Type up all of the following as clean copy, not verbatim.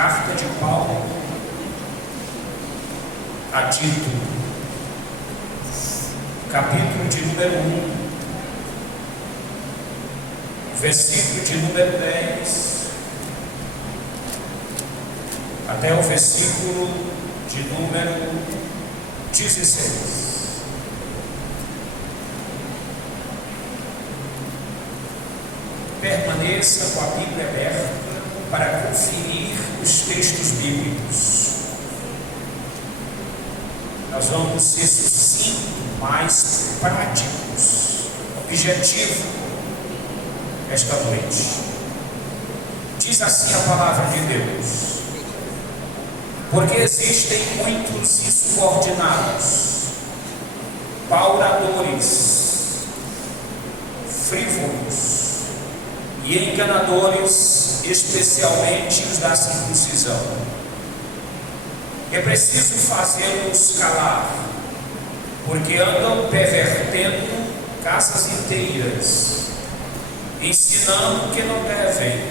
Carta de Paulo a Tito, capítulo de número 1, versículo de número 10, até o versículo de número 16. Permaneça com a Bíblia aberta para conferir os textos bíblicos. Nós vamos ser sucintos, mais práticos, objetivo esta noite. Diz assim a palavra de Deus: porque existem muitos insubordinados, pauradores, frívolos e enganadores, especialmente os da circuncisão. É preciso fazê-los calar, porque andam pervertendo casas inteiras, ensinando que não devem,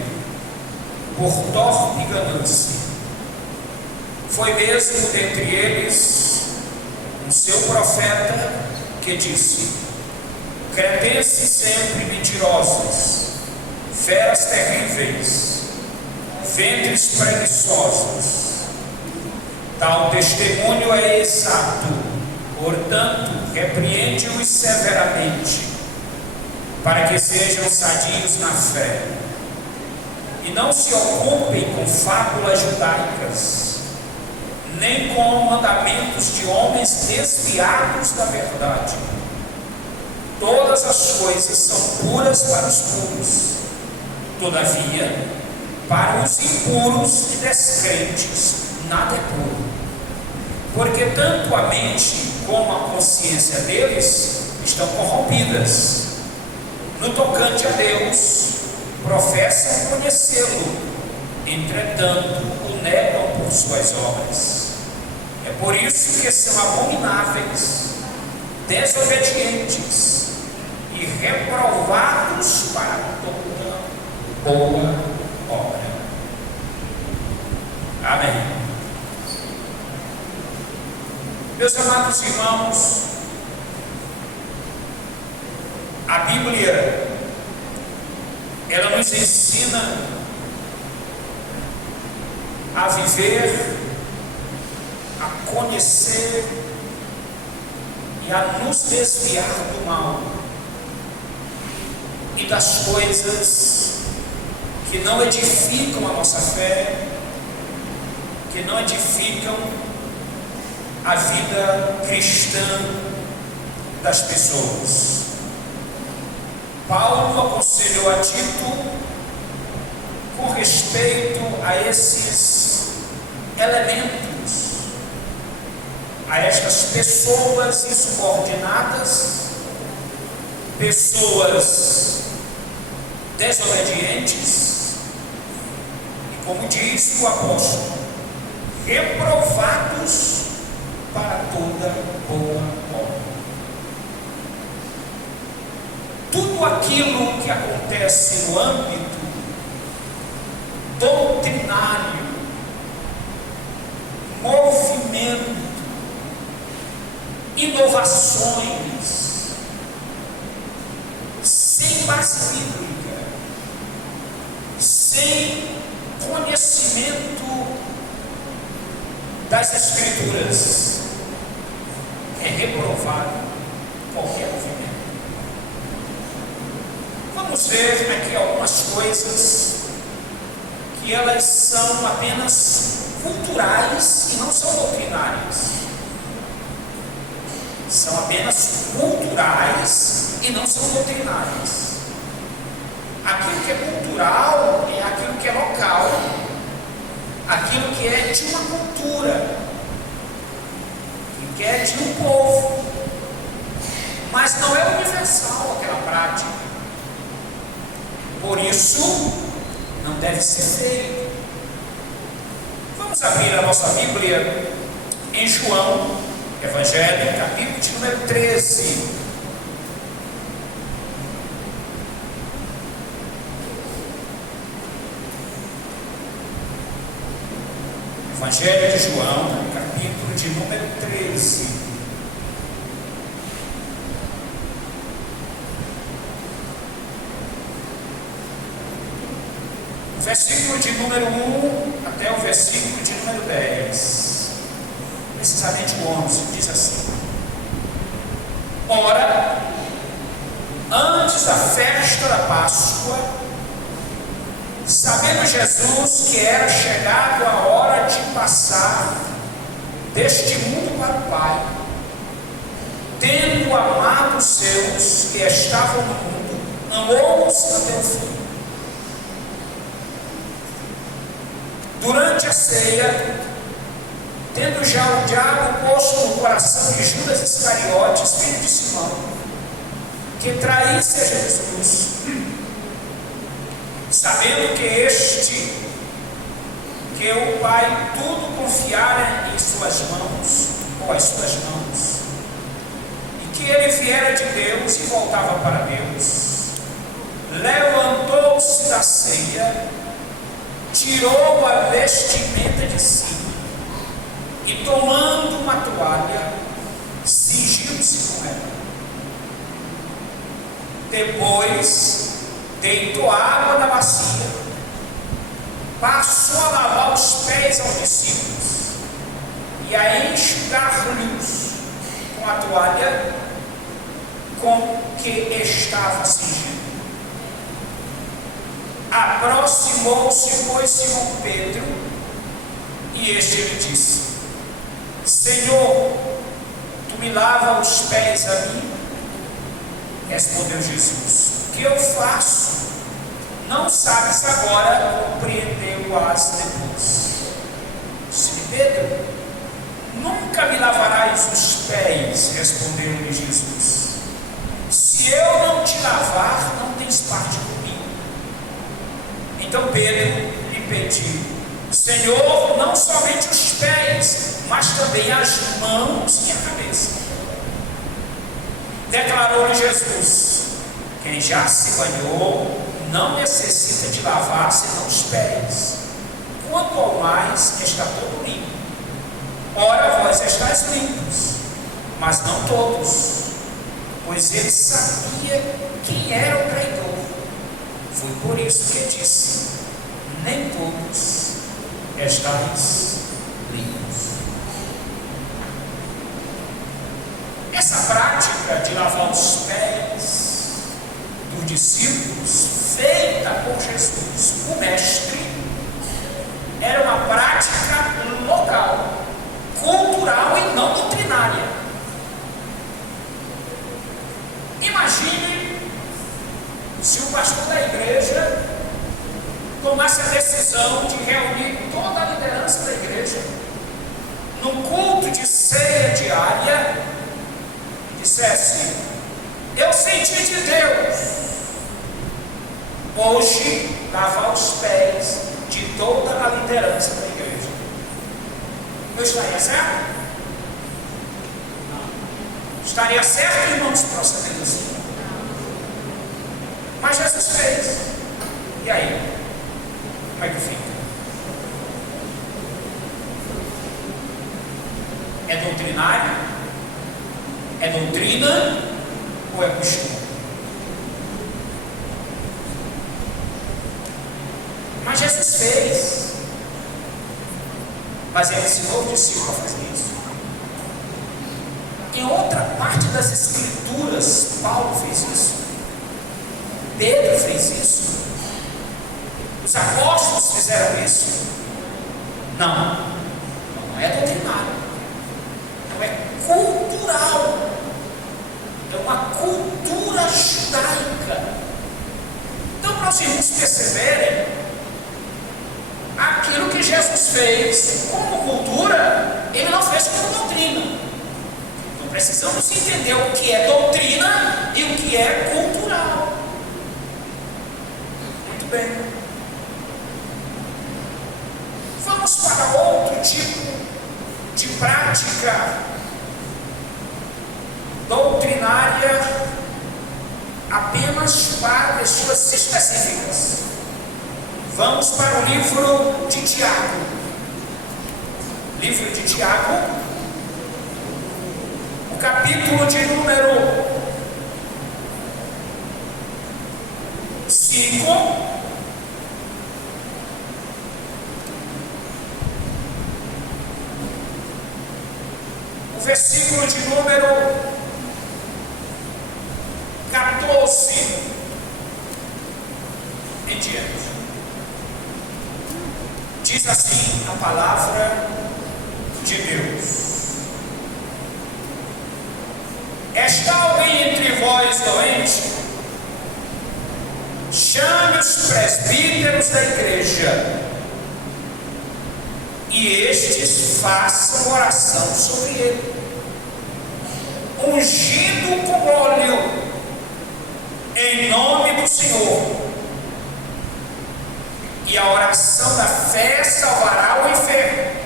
por torpe ganância. Foi mesmo dentre eles um seu profeta que disse: cretenses sempre mentirosos, feras terríveis, ventres preguiçosos. Tal testemunho é exato, portanto, repreende-os severamente, para que sejam sadios na fé, e não se ocupem com fábulas judaicas, nem com mandamentos de homens desviados da verdade. Todas as coisas são puras para os puros, todavia, para os impuros e descrentes, nada é puro, porque tanto a mente como a consciência deles estão corrompidas. No tocante a Deus, professam conhecê-lo, entretanto o negam por suas obras. É por isso que são abomináveis, desobedientes e reprovados para toda boa obra. Amém. Meus amados irmãos, a Bíblia, ela nos ensina a viver, a conhecer e a nos desviar do mal e das coisas que não edificam a nossa fé, que não edificam a vida cristã das pessoas. Paulo aconselhou a Tito com respeito a esses elementos, a estas pessoas insubordinadas, pessoas desobedientes e, como diz o apóstolo, reprovados para toda boa obra. Tudo aquilo que acontece no âmbito doutrinário, movimento, inovações, sem base bíblica, sem conhecimento das Escrituras, é reprovado qualquer movimento. Vamos ver aqui algumas coisas que elas são apenas culturais e não são doutrinárias. São apenas culturais e não são doutrinárias. Aquilo que é cultural é aquilo que é local, aquilo que é de uma cultura, que é de um povo, mas não é universal aquela prática. Por isso, não deve ser feito. Vamos abrir a nossa Bíblia em João, Evangelho, capítulo de número 13. Evangelho de João, capítulo de número 13. Versículo de número 1 até o versículo de número 10. Precisamente o 11, diz assim: Ora, antes da festa da Páscoa, sabendo Jesus que era chegado a hora de passar deste mundo para o Pai, tendo amado os seus que estavam no mundo, amou-os até o fim. Durante a ceia, tendo já o diabo posto no coração de Judas Iscariotes, filho de Simão, que traísse a Jesus, sabendo que o Pai tudo confiara em suas mãos, ou às suas mãos, e que ele viera de Deus e voltava para Deus, levantou-se da ceia, tirou a vestimenta de si, e tomando uma toalha, cingiu-se com ela. Depois deitou água na bacia, passou a lavar os pés aos discípulos e a enxugar-lhes com a toalha com que estava cingido. Aproximou-se, pois, Simão Pedro, e este lhe disse: Senhor, tu me lavas os pés a mim? Respondeu Jesus: O que eu faço? Não sabes agora, compreendeu-as depois. Disse-lhe Pedro: Nunca me lavarás os pés, respondeu-lhe Jesus. Se eu não te lavar, não tens parte comigo. Então Pedro lhe pediu: Senhor, não somente os pés, mas também as mãos e a cabeça. Declarou-lhe Jesus: Quem já se banhou não necessita de lavar senão os pés, quanto ao mais está todo limpo. Ora, vós estáis limpos, mas não todos, pois ele sabia quem era o traidor. Foi por isso que disse: Nem todos estáis limpos. Essa prática de lavar os pés dos discípulos, feita por Jesus, o Mestre, era uma prática local, cultural e não doutrinária. Imagine se o pastor da igreja tomasse a decisão de reunir toda a liderança da igreja no culto de ceia diária e dissesse: Eu senti de Deus hoje lavar os pés de toda a liderança da igreja. Eu estaria certo? Não. Estaria certo, irmãos, procedendo assim? Mas Jesus fez. E aí? Como é que fica? É doutrinário? É doutrina ou é costume? Mas Jesus fez. Mas ele ensinou o discípulo a fazer isso. Em outra parte das Escrituras, Paulo fez isso. Pedro fez isso. Os apóstolos fizeram isso. Não é doutrinário. Não é cultural. É uma cultura judaica. Então, para os irmãos perceberem, aquilo que Jesus fez como cultura, ele não fez como doutrina. Então precisamos entender o que é doutrina e o que é cultural. Muito bem. Vamos para outro tipo de prática doutrinária, apenas para pessoas específicas. Vamos para o livro de Tiago. Livro de Tiago, o capítulo de número 5, o versículo de número 14 em diante. Diz assim a palavra de Deus: está alguém entre vós doente? Chame os presbíteros da igreja, e estes façam oração sobre ele, ungindo com óleo, em nome do Senhor. E a oração da fé salvará o enfermo,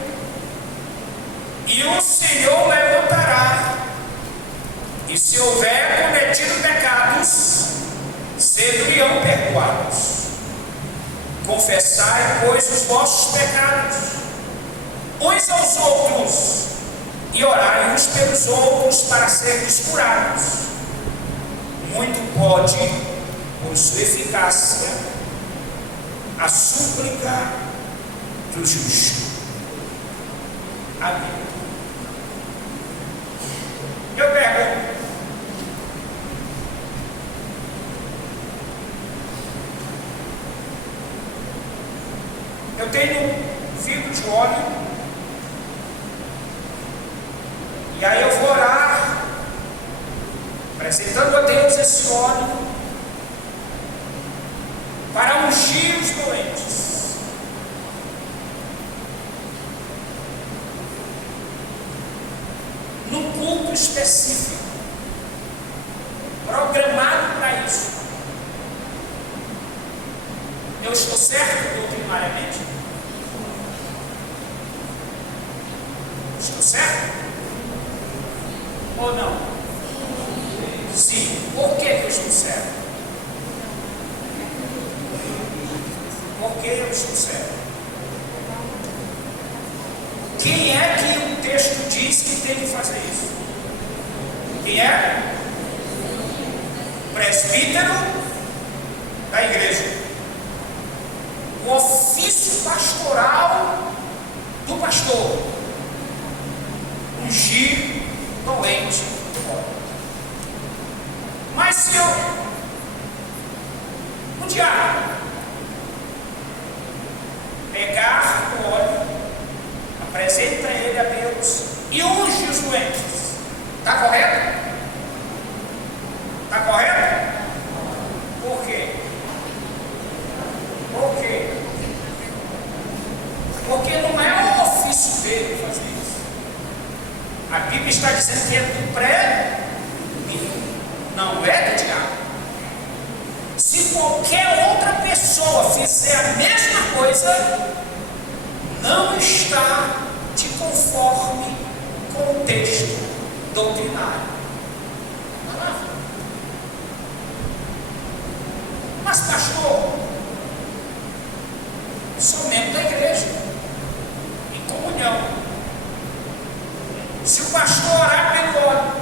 e o Senhor levantará. E se houver cometido pecados, ser-lhe-ão perdoados. Confessai, pois, os vossos pecados uns aos outros, e orai uns pelos outros para serdes curados. Muito pode, por sua eficácia, a súplica do justo. Amém. Eu pergunto: eu tenho um vidro de óleo, e aí eu vou orar, apresentando a Deus esse óleo, para ungir os doentes. Num culto específico, programado para isso. Eu estou certo doutrinariamente? Estou certo? Ou não? Sim. Por que eu estou certo? Por que eu estou certo? Quem é que o texto diz que tem que fazer isso? Quem é? Presbítero da igreja. O ofício pastoral do pastor: ungir doente. Mas se eu, o diabo, pegar o óleo, apresenta ele a Deus e unge os doentes, está correto? Está correto? Por quê? Por quê? Porque não é o ofício dele fazer isso. A Bíblia está dizendo que é do pré-bíblico, não é do diabo. Se qualquer outra pessoa fizer a mesma coisa, não está de conforme com o texto doutrinário. Mas pastor, sou membro da igreja, em comunhão. Se o pastor orar pelo óleo,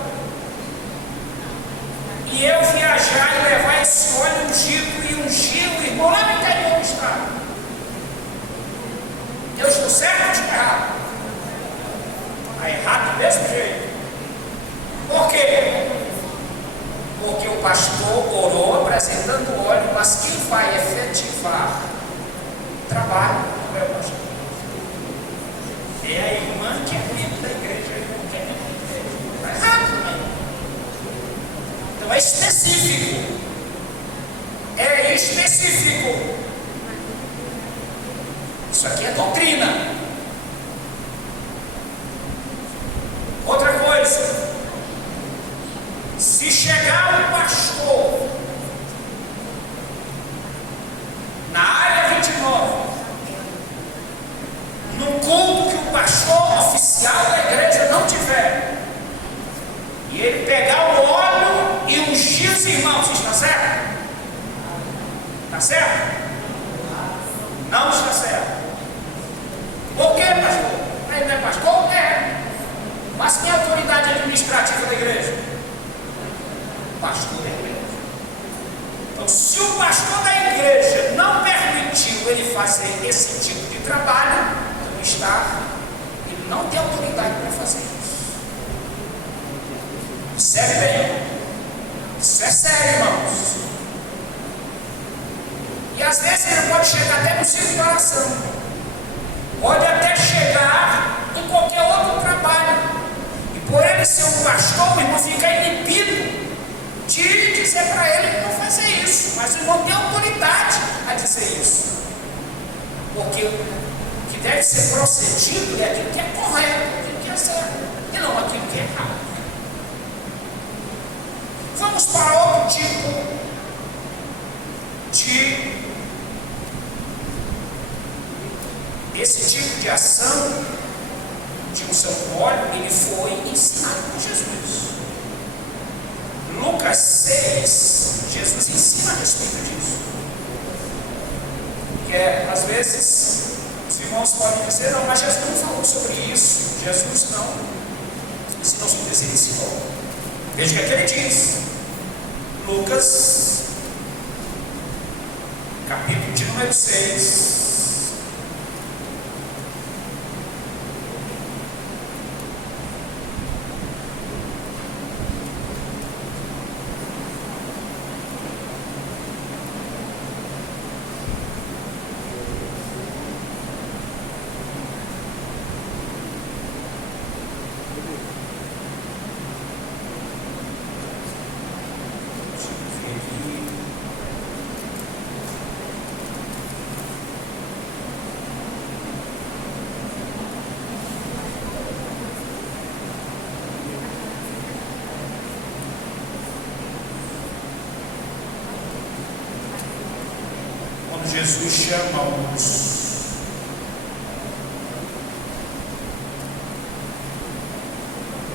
e eu viajar e levar esse óleo ungido e ungir o irmão lá no interior do estado, eu estou certo ou estou errado? Está errado do mesmo jeito. Por quê? Porque o pastor orou apresentando o óleo, mas quem vai efetivar o trabalho não é o pastor. É a irmã que é membro da igreja, a irmã que é membro da igreja. Está errado também. Então é específico. É específico. Isso aqui é doutrina. Outra coisa: se chegar um pastor na área 29, num culto que o pastor oficial da igreja não tiver, e ele pegar o óleo e ungir os irmãos, está certo? Está certo? Não está certo. pastor da igreja. Então, se o pastor da igreja não permitiu ele fazer esse tipo de trabalho, ele não tem autoridade para fazer isso. Observe bem, isso é sério, irmãos. E às vezes ele pode chegar até no ciclo de oração, pode até chegar em qualquer outro trabalho, e por ele ser um pastor, o irmão fica inibido de dizer para ele não fazer isso, mas o irmão tem autoridade a dizer isso, porque o que deve ser procedido é aquilo que é correto, aquilo que é certo, e não aquilo que é errado. Vamos para outro tipo de esse tipo de ação de unção com óleo, ele foi ensinado por Jesus. Lucas 6, Jesus ensina a respeito disso. Que às vezes os irmãos podem dizer, não, mas Jesus não falou sobre isso. Jesus não ensinou sobre isso, ele ensinou. Veja o que é que ele diz. Lucas, capítulo de número 6. Jesus chama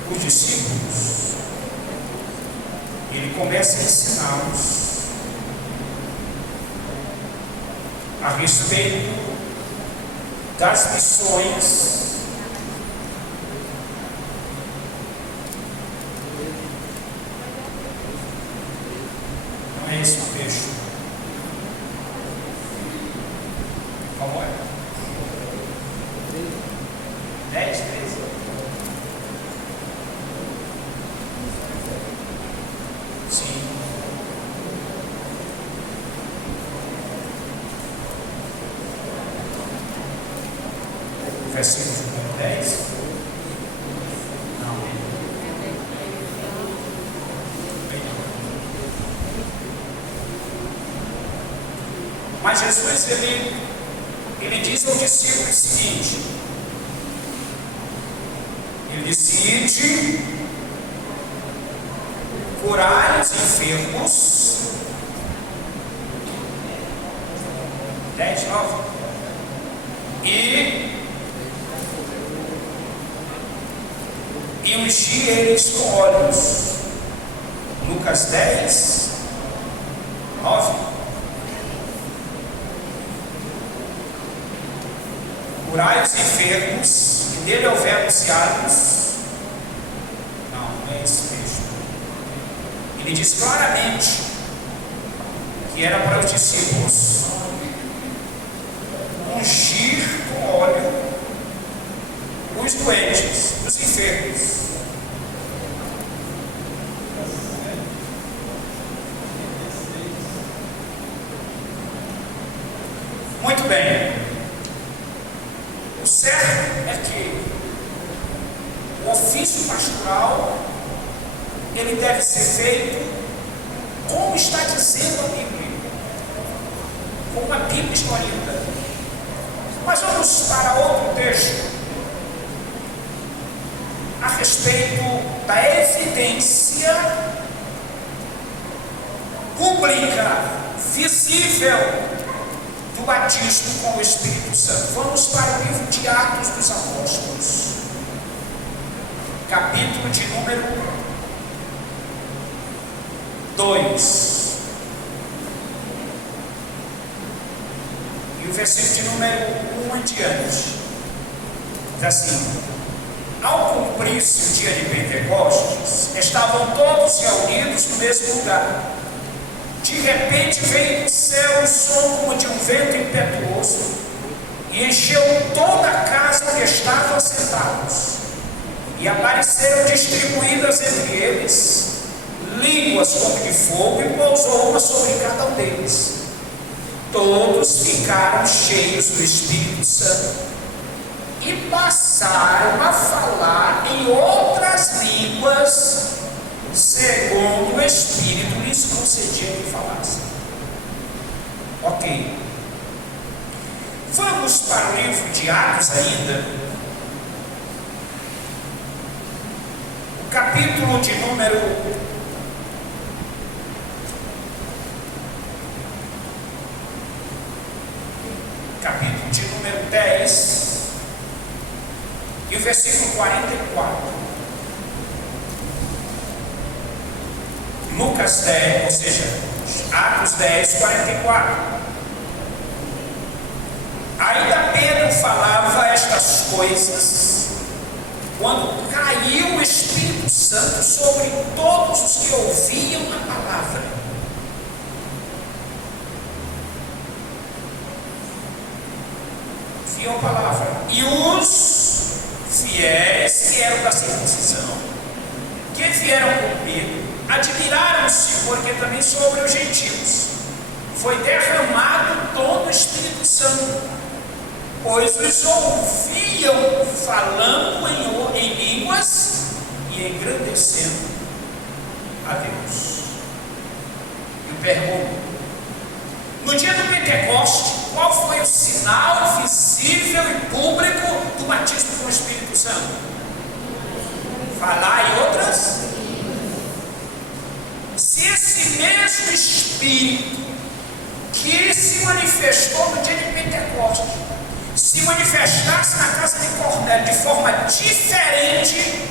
os discípulos, ele começa a ensiná-los a respeito das missões não é esse o texto. Como é? 10, 13. Sim. Versículo 10. Não. Mas Jesus, ele diz ao discípulo o seguinte: ele decide curar os enfermos. 10, 9. E ungir eles com óleos. Lucas 10, 9. Curai os enfermos, e dele houver anunciados. Não é esse mesmo. Ele diz claramente que era para os discípulos ungir com óleo os doentes, os enfermos. Muito bem. O certo é que o ofício pastoral ele deve ser feito como está dizendo a Bíblia, como a Bíblia está orientando. Mas vamos para outro texto a respeito da evidência pública, visível do batismo com o Espírito Santo. Vamos para o livro de Atos dos Apóstolos, capítulo de número 2, e o versículo de número 1 em diante. Diz assim: ao cumprir-se o dia de Pentecostes, estavam todos reunidos no mesmo lugar. De repente veio do céu um som como de um vento impetuoso e encheu toda a casa onde estavam sentados. E apareceram distribuídas entre eles línguas como de fogo e pousou uma sobre cada um deles. Todos ficaram cheios do Espírito Santo e passaram a falar em outras línguas, segundo o Espírito lhes concedia que falassem. Ok. Vamos para o livro de Atos ainda. O capítulo de número 10 e o versículo 44. Lucas 10, ou seja, Atos 10, 44. Ainda Pedro falava estas coisas quando caiu o Espírito Santo sobre todos os que ouviam a palavra. A palavra. E os fiéis que eram da circuncisão, que vieram com Pedro, admiraram-se, porque também sobre os gentios foi derramado todo o Espírito Santo, pois os ouviam falando em línguas e engrandecendo a Deus. Eu pergunto: no dia do Pentecoste, qual foi o sinal visível e público do batismo com o Espírito Santo? Falar em outras? Se esse mesmo Espírito que se manifestou no dia de Pentecoste se manifestasse na casa de Cornélio de forma diferente,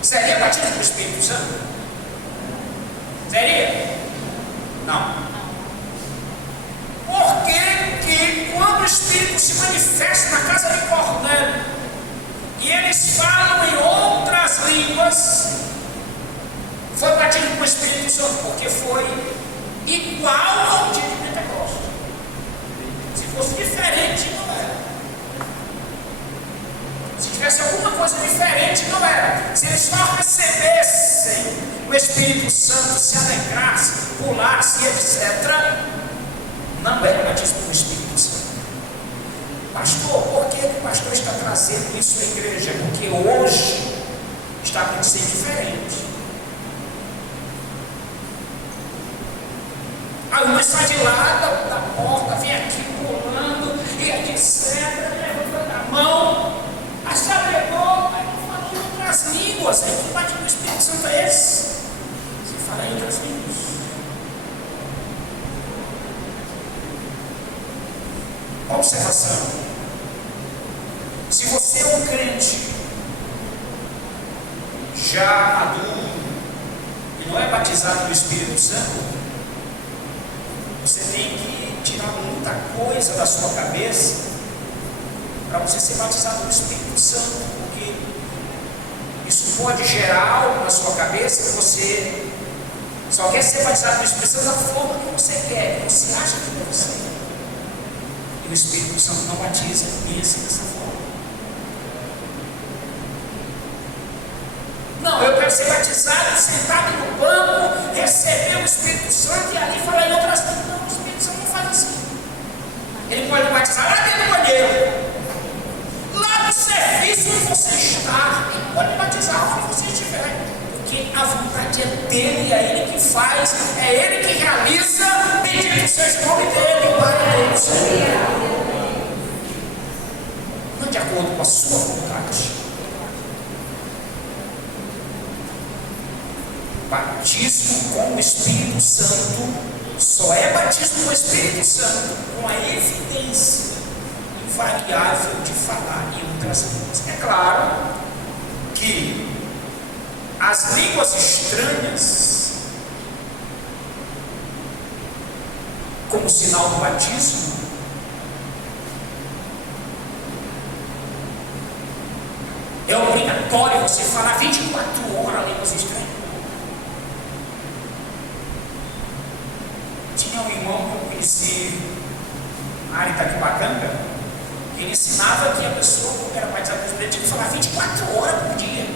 seria batismo com o Espírito Santo? Seria? Não. Por que quando o Espírito se manifesta na casa de Cornélio e eles falam em outras línguas, foi batido com o Espírito Santo? Porque foi igual ao dia de Pentecostes. Se fosse diferente, não era. Se tivesse alguma coisa diferente, não era. Se eles só recebessem o Espírito Santo, se alegrassem, pulassem, etc., não era batismo com o Espírito Santo. Pastor, por que o pastor está trazendo isso à igreja? Porque hoje está acontecendo diferente. Aí uma sai de lá da porta, vem aqui pulando, e aqui etc., levantando a mão, aí se alegrou, aí não falou em outras línguas. Aí que batismo com o Espírito Santo é esse? Você fala em outras línguas. Observação: se você é um crente já maduro e não é batizado no Espírito Santo, você tem que tirar muita coisa da sua cabeça para você ser batizado no Espírito Santo, porque isso pode gerar algo na sua cabeça que você só quer ser batizado no Espírito Santo da forma que você quer, que você acha que deve ser. E o Espírito Santo não batiza e pensa dessa forma. Não, eu quero ser batizado, sentado no banco, receber o Espírito Santo e ali falar em outras línguas. Não, o Espírito Santo não faz assim. Ele pode batizar lá dentro do banheiro, lá no serviço onde você está. Ele pode batizar onde você estiver, porque a vontade é dele, é ele que faz, é ele que realiza. Bendito seja o nome dele, glória a Deus. Não de acordo com a sua vontade. Batismo com o Espírito Santo só é batismo com o Espírito Santo com a evidência invariável de falar em outras línguas. É claro que as línguas estranhas, como sinal do batismo, é obrigatório você falar 24 horas línguas estranhas. conheci Ari Itaquibacanga, ele ensinava que a pessoa, quando era batizada no Espírito, tinha que falar 24 horas por dia.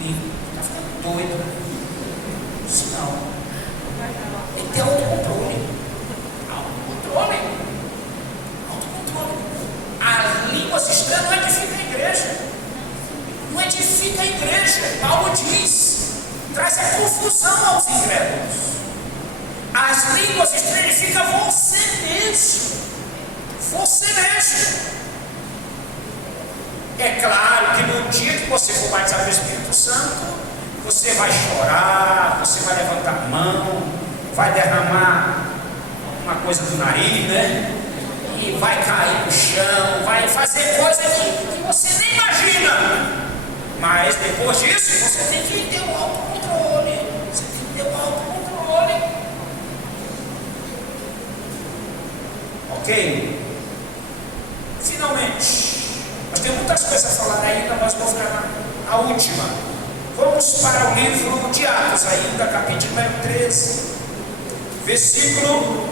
E está ficando doido. Isso não. Tem que ter autocontrole. Autocontrole. Autocontrole. As línguas estranhas não edificam a igreja. Não edifica a igreja. Paulo diz, traz a confusão aos incrédulos. As línguas estranhas edificam você mesmo. Você mesmo. É claro que no dia que você for batizado no Espírito Santo, você vai chorar, você vai levantar a mão, vai derramar uma coisa do nariz, né? E vai cair no chão, vai fazer coisa que você nem imagina. Mas depois disso, você tem que ter o autocontrole. Você tem que ter o autocontrole. Ok? Finalmente, nós temos muitas coisas a falar ainda, mas vou ficar na última. Vamos para o livro de Atos, ainda, capítulo número 13, versículo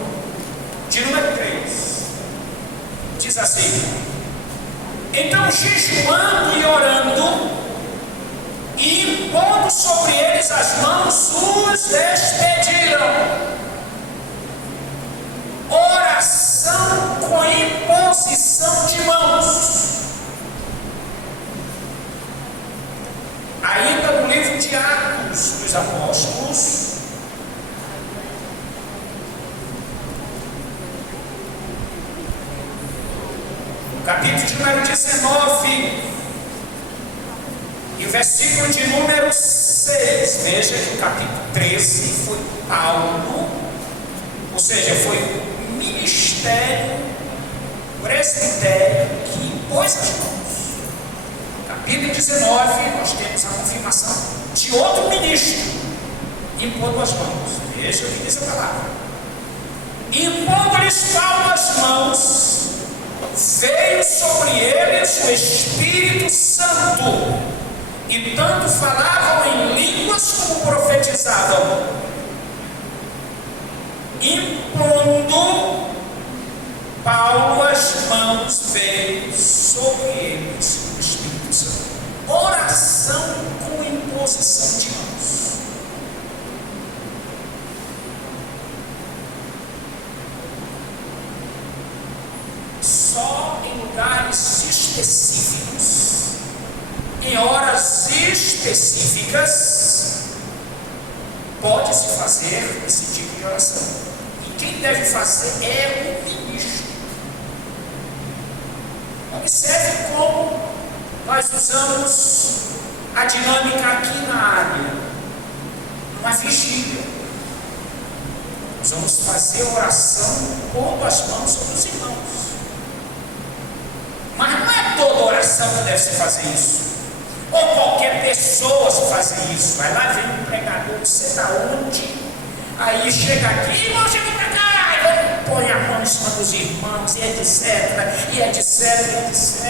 de número 3. Diz assim: então, jejuando e orando, e impondo sobre eles as mãos, os despediram. Oração com imposição de mãos. Ainda no livro de Atos dos Apóstolos, capítulo de número 19, e versículo de número 6. Veja que o capítulo 13 foi Paulo, ou seja, foi o ministério, presbitério que impôs as mãos. Capítulo 19, nós temos a confirmação de outro ministro impondo as mãos. Veja o que diz a palavra. Impondo-lhes Paulo as mãos, veio sobre eles o Espírito Santo, e tanto falavam em línguas como profetizavam. Impondo Paulo as mãos, veio sobre eles o Espírito Santo. Oração com imposição de mãos. Só em lugares específicos, em horas específicas, pode-se fazer esse tipo de oração. E quem deve fazer é o ministro. Observe como nós usamos a dinâmica aqui na área, numa vigília. Nós vamos fazer oração pondo as mãos sobre os irmãos. Mas não é toda oração que deve se fazer isso. Ou qualquer pessoa se fazer isso. Vai lá, vem um pregador, não sei da onde. Aí chega aqui, irmão, chega pra cá. Aí põe a mão em cima dos irmãos, e etc, e etc, e etc.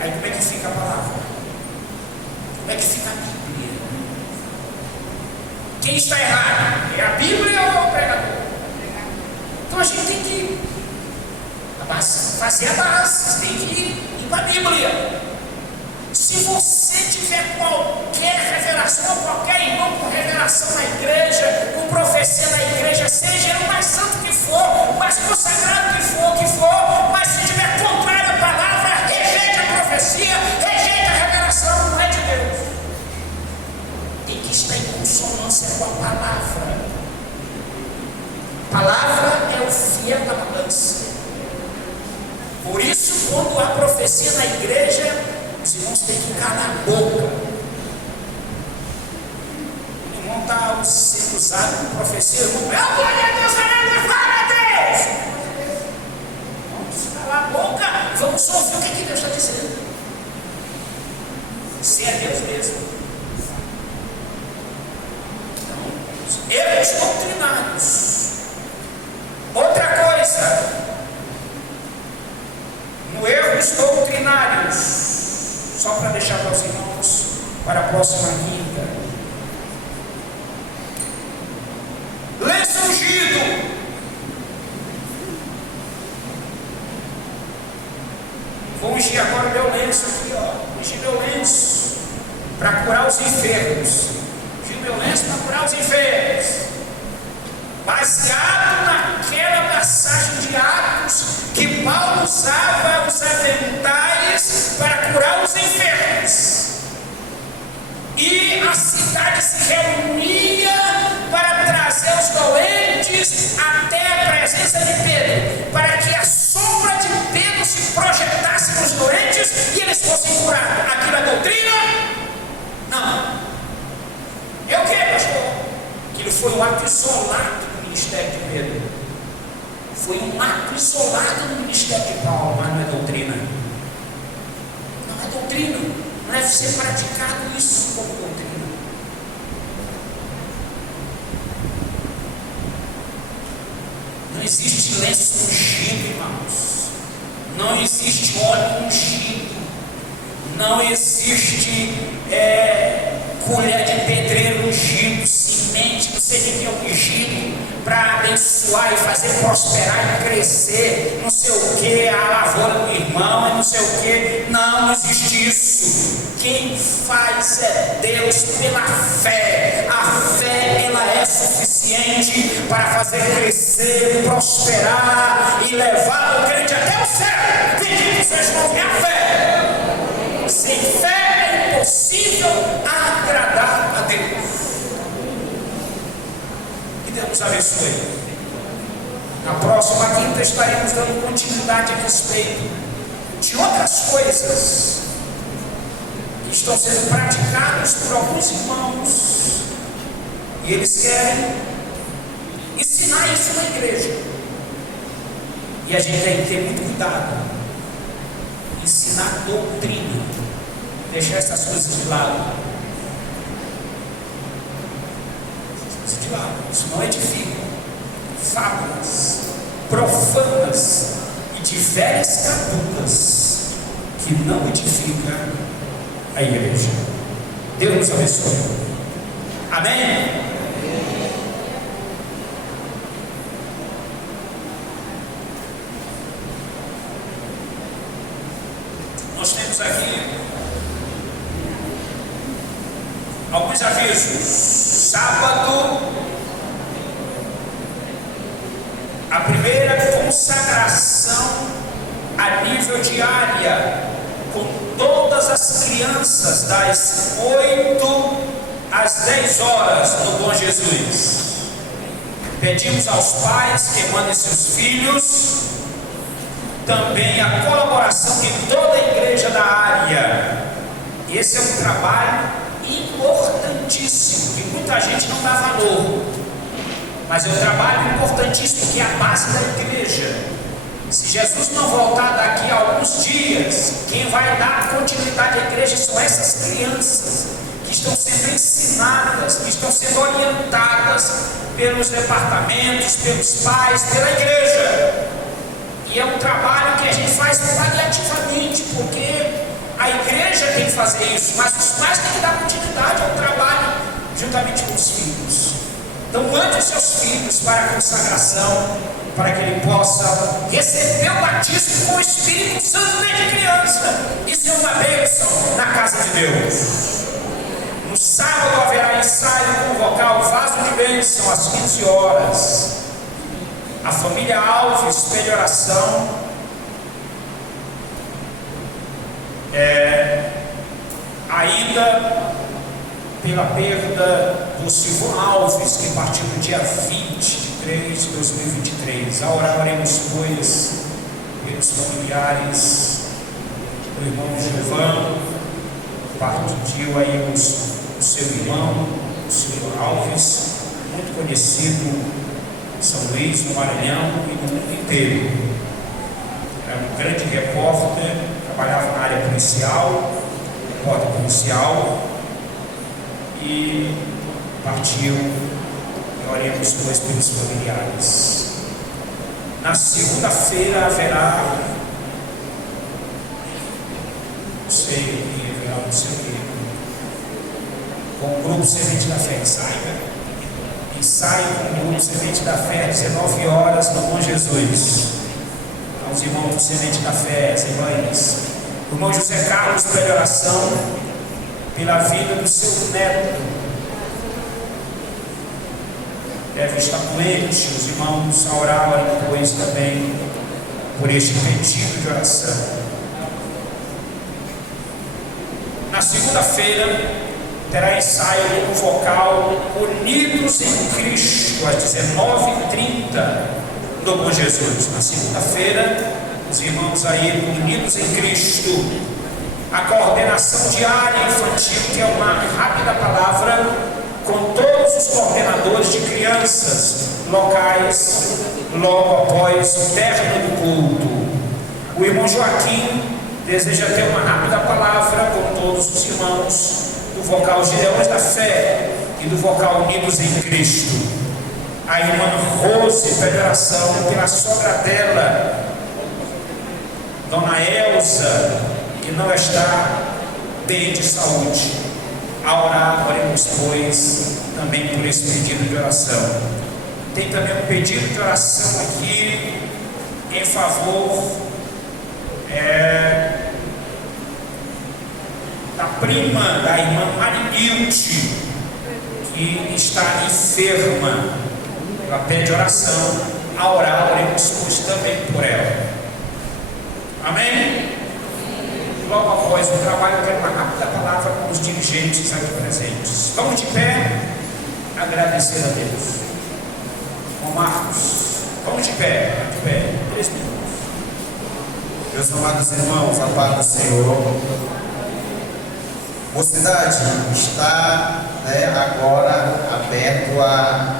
Aí como é que fica a palavra? Como é que fica a Bíblia? Quem está errado? É a Bíblia ou o pregador? Então a gente tem que fazer a base, tem que ir para a Bíblia. Se você tiver qualquer revelação, ou qualquer irmão com revelação na igreja, com profecia na igreja, seja o mais santo que for, o mais consagrado que for, mas se tiver contrário à palavra, rejeite a profecia, rejeite a revelação, não é de Deus. Tem que estar em consonância com a palavra. A palavra é o fiel da balança. Por isso, quando há profecia na igreja, os irmãos têm que calar a boca. O irmão está sendo usado como profecia. O irmão, eu glória a Deus, glória a Deus. Vamos calar a boca e vamos ouvir o que Deus está dizendo. Se é Deus mesmo. Então, erros doutrinários. Outra coisa, no erros doutrinários, só para deixar para os irmãos para a próxima quinta. Lenço ungido. os enfermos, baseado naquela passagem de Atos que Paulo usava os aventais para curar os enfermos. E a cidade se reunia para trazer os doentes até a presença de Pedro, para que a sombra de Pedro se projetasse nos doentes e eles fossem curados. Aquilo é doutrina? Não. É o que, pastor? Aquilo foi um ato isolado do ministério de Pedro. Foi um ato isolado do ministério de Paulo, mas não é doutrina. Não é doutrina. Não deve ser praticado isso como doutrina. Não existe lenço ungido, irmãos. Não existe óleo ungido. Não existe colher de pedreiro ungido, semente, não sei o que é ungido, para abençoar e fazer prosperar e crescer, não sei o que, a lavoura do irmão, não sei o que. Não existe isso. Quem faz é Deus pela fé. A fé, ela é suficiente para fazer crescer, prosperar e levar o crente até o céu. Bendito seja o nome da fé. Sem fé é impossível agradar a Deus. Que Deus nos abençoe. Na próxima quinta estaremos dando continuidade a respeito de outras coisas que estão sendo praticadas por alguns irmãos, e eles querem ensinar isso na igreja, e a gente tem que ter muito cuidado. Ensinar doutrina, deixar essas coisas de lado. Isso de lado, isso não edifica. Fábulas profanas e de velhas caducas que não edificam a igreja. Deus nos abençoe. Amém? Nós temos aqui alguns avisos. Sábado, a primeira consagração a nível de área, com todas as crianças, das 8 às 10 horas, no Bom Jesus. Pedimos aos pais que mandem seus filhos, também a colaboração de toda a igreja da área. Esse é um trabalho importantíssimo, que muita gente não dá valor, mas é um trabalho importantíssimo, que é a base da igreja. Se Jesus não voltar daqui a alguns dias, quem vai dar continuidade à igreja são essas crianças, que estão sendo ensinadas, que estão sendo orientadas pelos departamentos, pelos pais, pela igreja. E é um trabalho que a gente faz paliativamente, porque a igreja tem que fazer isso, mas os pais têm que dar continuidade ao trabalho juntamente com os filhos. Então mande os seus filhos para a consagração, para que ele possa receber o batismo com o Espírito Santo desde criança. Isso é uma bênção na casa de Deus. No sábado haverá ensaio com o vocal Vaso de Bênção às 15 horas. A família Alves pede oração. Ainda pela perda do Silvio Alves, que partiu no dia 23 de 2023. A oraremos, pois, pelos familiares do irmão Gilvão. Partiu aí o seu irmão, o Silvio Alves, muito conhecido em São Luís, no Maranhão e no mundo inteiro. Era um grande repórter, trabalhava na área policial, repórter policial, e partiu. E oremos, pois, pelos familiares. Na segunda-feira haverá, não sei o que, com o grupo Semente da Fé, ensaio com o grupo Semente da Fé, 19 horas, no Bom Jesus. Aos irmãos do Semente da Fé, as irmãs. O irmão José Carlos pede oração pela vida do seu neto, deve estar doente. Os irmãos a orarem depois também por este pedido de oração. Na segunda-feira terá ensaio no vocal Unidos em Cristo, às 19h30, do Bom Jesus. Na segunda-feira, os irmãos aí Unidos em Cristo. A coordenação diária infantil, que é uma rápida palavra com todos os coordenadores de crianças locais, logo após o término do culto. O irmão Joaquim deseja ter uma rápida palavra com todos os irmãos do vocal Gideões da Fé e do vocal Unidos em Cristo. A irmã Rose pede oração pela sogra dela, Dona Elza, que não está bem de saúde. A orar, oremos, pois, também por esse pedido de oração. Tem também um pedido de oração aqui em favor da prima da irmã Marinilde, que está enferma. Ela pede oração. A orar, oremos, pois, também por ela. Amém? Logo após o trabalho, eu quero uma rápida palavra com os dirigentes aqui presentes. Vamos de pé, agradecer a Deus. Bom, Marcos, vamos de pé, 3 minutos. Meus amados irmãos, a paz do Senhor. Mocidade está agora aberto a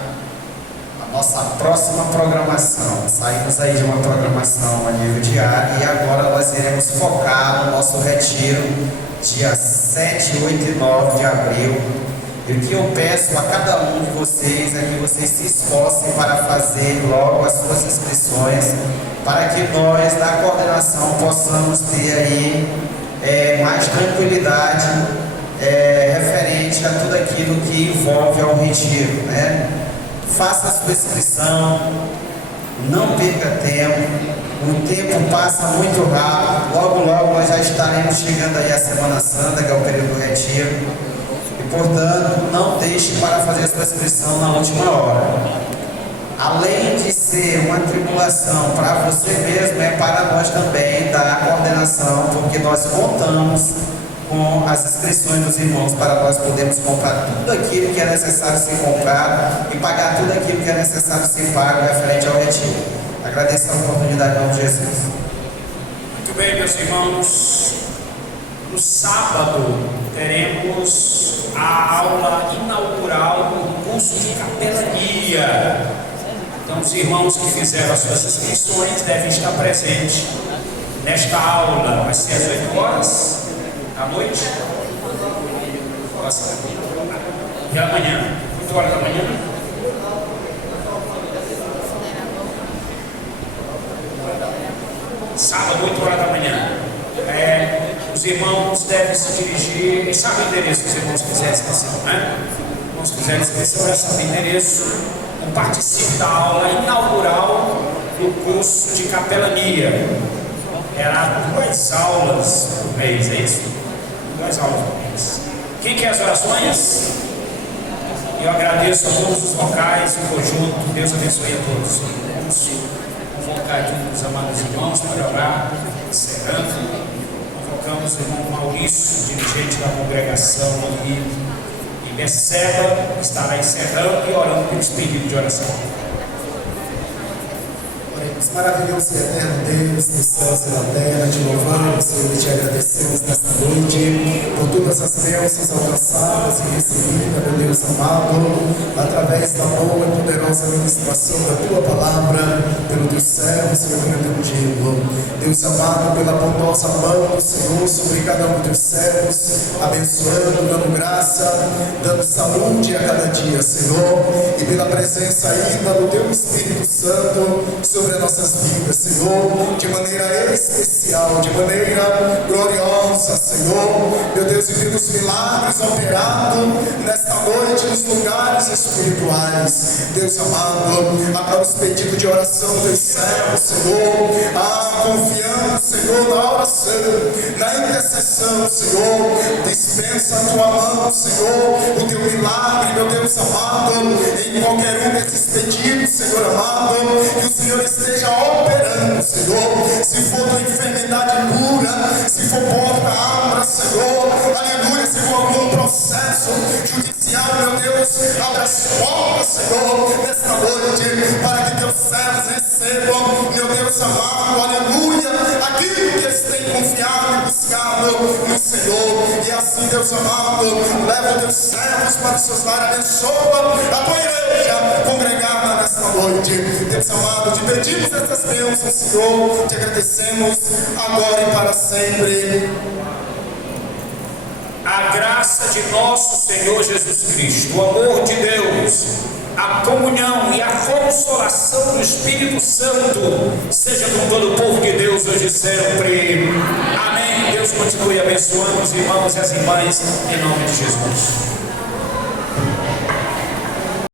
nossa próxima programação. Saímos aí de uma programação a nível diário e agora nós iremos focar no nosso retiro dia 7, 8 e 9 de abril. E o que eu peço a cada um de vocês é que vocês se esforcem para fazer logo as suas inscrições, para que nós da coordenação possamos ter aí mais tranquilidade referente a tudo aquilo que envolve ao retiro, né? Faça a sua inscrição, não perca tempo, o tempo passa muito rápido, logo nós já estaremos chegando aí a Semana Santa, que é o período do retiro, e portanto não deixe para fazer a sua inscrição na última hora. Além de ser uma tribulação para você mesmo, é para nós também da coordenação, porque nós contamos com as inscrições dos irmãos para nós podermos comprar tudo aquilo que é necessário ser comprado e pagar tudo aquilo que é necessário ser pago referente ao retiro. Agradeço a oportunidade em nome de Jesus. Muito bem, meus irmãos. No sábado teremos a aula inaugural do curso de capelania. Então, os irmãos que fizeram as suas inscrições devem estar presentes nesta aula. Vai ser às 8 horas da noite? E amanhã? 8 horas da manhã? Sábado, 8 horas da manhã. Os irmãos devem se dirigir. Sabe o endereço que os irmãos quiserem inscrição, né? Os irmãos quiserem inscrição, já sabe o endereço. Participe da aula inaugural do curso de capelania. Era 2 aulas por mês, é isso? 2 aulas por mês. Quem quer as orações? Eu agradeço a todos os vocais, o conjunto. Deus abençoe a todos. Vamos convocar aqui os amados irmãos para orar, encerrando. Convocamos o irmão Maurício, dirigente da congregação aqui em Beceba, estará encerrando e orando pelos pedidos de oração. Maravilhoso e eterno Deus dos céus e da terra, te louvamos, Senhor, e te agradecemos nesta noite por todas as bênçãos alcançadas e recebidas, meu Deus amado, através da boa e poderosa ministração da tua palavra, pelo teu servo, Senhor, redendido. Deus amado, pela bondosa mão do Senhor sobre cada um dos teus servos, abençoando, dando graça, dando saúde a cada dia, Senhor, e pela presença ainda do teu Espírito Santo sobre a nossa nossas vidas, Senhor, de maneira especial, de maneira gloriosa, Senhor. Meu Deus, e vimos milagres operando nesta noite nos lugares espirituais. Deus amado, agora os pedidos de oração dos servos, Senhor, confiando, Senhor, na oração, na intercessão, Senhor. Dispensa a tua mão, Senhor, o teu milagre, meu Deus amado, em qualquer um desses pedidos, Senhor amado, que o Senhor esteja operando, Senhor. Se for tua enfermidade cura, se for porta abra, Senhor, aleluia. Se for algum processo judicial, meu Deus, abre as portas, Senhor, nesta noite, para que teus servos recebam, meu Deus amado, aleluia, aquilo que eles têm confiado e buscado no Senhor. E assim, Deus amado, leva teus servos para os seus lares, abençoa a tua igreja congregada nesta noite. Deus amado, te pedimos essas bênçãos, Senhor, te agradecemos agora e para sempre. A graça de nosso Senhor Jesus Cristo, o amor de Deus, a comunhão e a consolação do Espírito Santo seja com todo o povo de Deus hoje e sempre. Amém. Deus continue abençoando os irmãos e as irmãs em nome de Jesus.